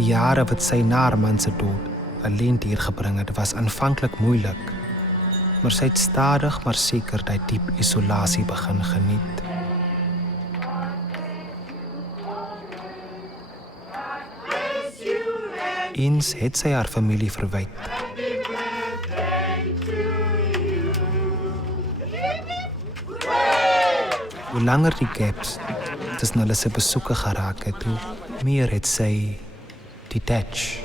Die jare wat sy na haar man se dood alleen deurgebring het, was aanvanklik moeilik, maar sy het stadig maar seker die diep isolasie begin geniet. Eens het sy haar familie verwyd. Hoe langer die gaps tussen hulle se besoeke geraak het, hoe meer het sy detach.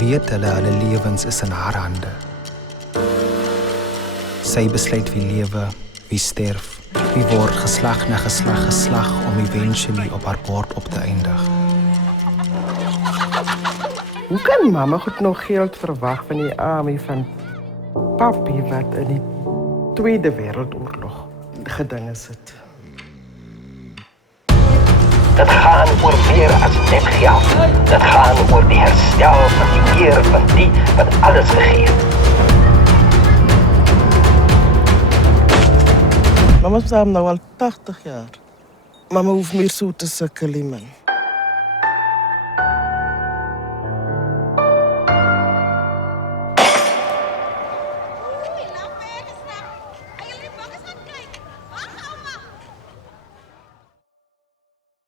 Weet hulle lewens is in haar hande. Sy besluit wie lewe, wie sterf, wie word geslag na geslag om eventually op haar bord op te eindig. Hoe kan mama goed nog geld verwag van die army van papi wat in die Tweede Wêreldoorlog gedinge sit? Dit gaan oor meer as net geld. Dit gaan oor die herstel van die eer van die wat alles gegee het. Mama is nou al 80 jaar. Mama hoeft meer zo te sukkel, man.